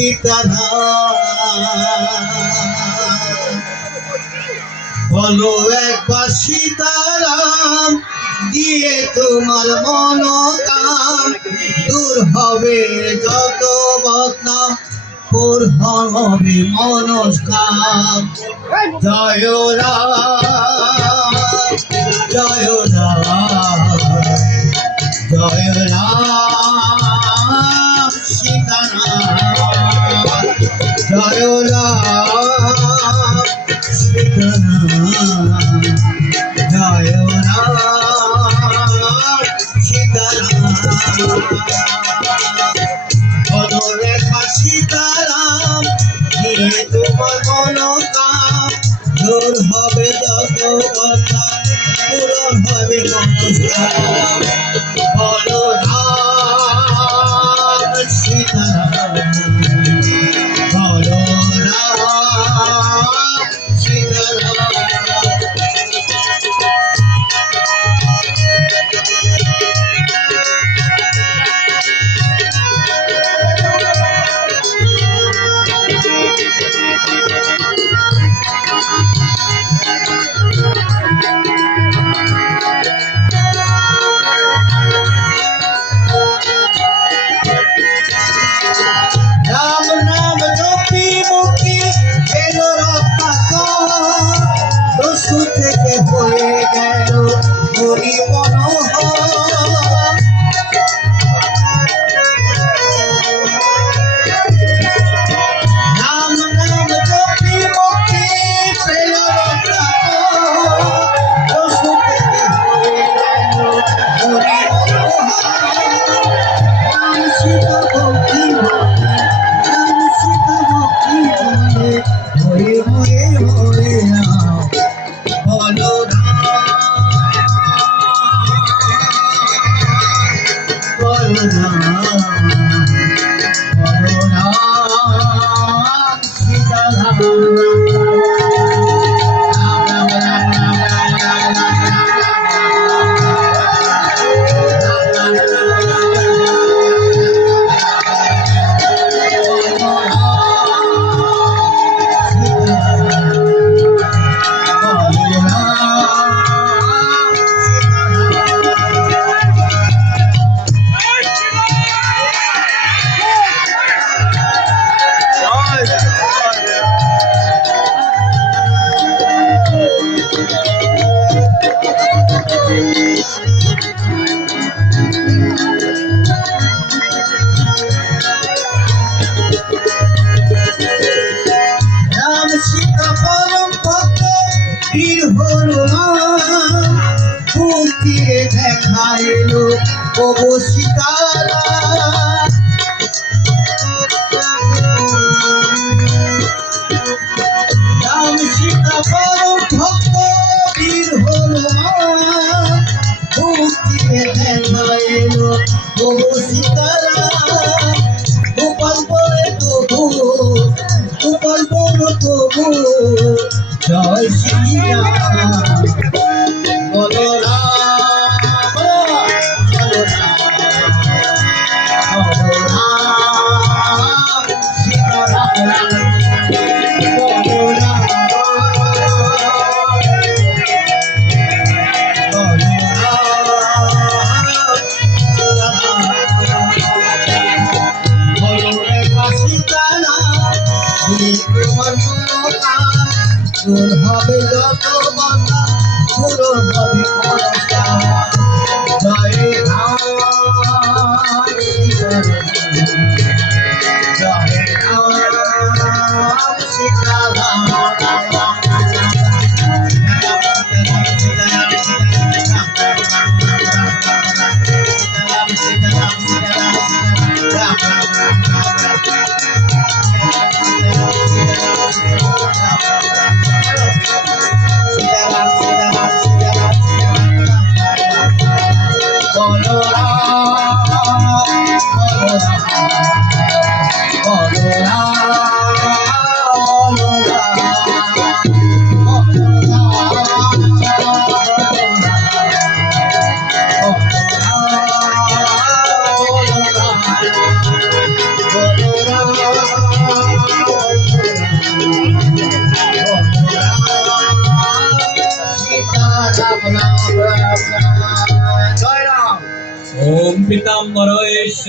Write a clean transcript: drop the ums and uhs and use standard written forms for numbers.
সীতারাম বলো একবার সীতারাম দিয়ে তোমার মনোকাম দূর হবে যত বদনাম দূর হবে মনস্কাম জয় রাম জয় রাম জয় রাম সীতারাম জয় রাম সীতারাম জয় রাম সীতারাম বলো একবার সীতারাম দিয়ে তোমার মনোকাম দূর হবে যত কথা পূরণ হবে মনস্কাম বলো রাম সীতারাম বলো রাম সীতারাম রাম নাম জপি মুখে এলো রক্ষাকর দস্যু থেকে হয়ে গেল হরি মনোহর রাম নাম জপি মুখে এলো রক্ষাকর দস্যু থেকে হয়ে গেল হরি মনোহর রাম সীতা ভক্তি হরে হরে হরে রাম বলো রাম বলো রাম বলো রাম সীতারাম রাম সীতা পরম ভক্ত বীর হনুমান মুক্তিরে দেখা এলো প্রভু সীতারাম রাম সীতা পরম ভক্ত বীর হনুমান মুক্তিরে দেখা এলো প্রভু সীতারাম গোপাল বলে তবু গোপাল বলো তবু জয় শ্রীরাম বলো রাম বলো রাম বলো রাম সীতারাম বলো রাম বলো রাম সীতারাম তোমার মনোকাম দূর হবে যত বাধা পূরণ হবে মনস্কাম জয় রাম জয় রাম সীতারাম বলো রাম ওম পিতাম্বরয়েশ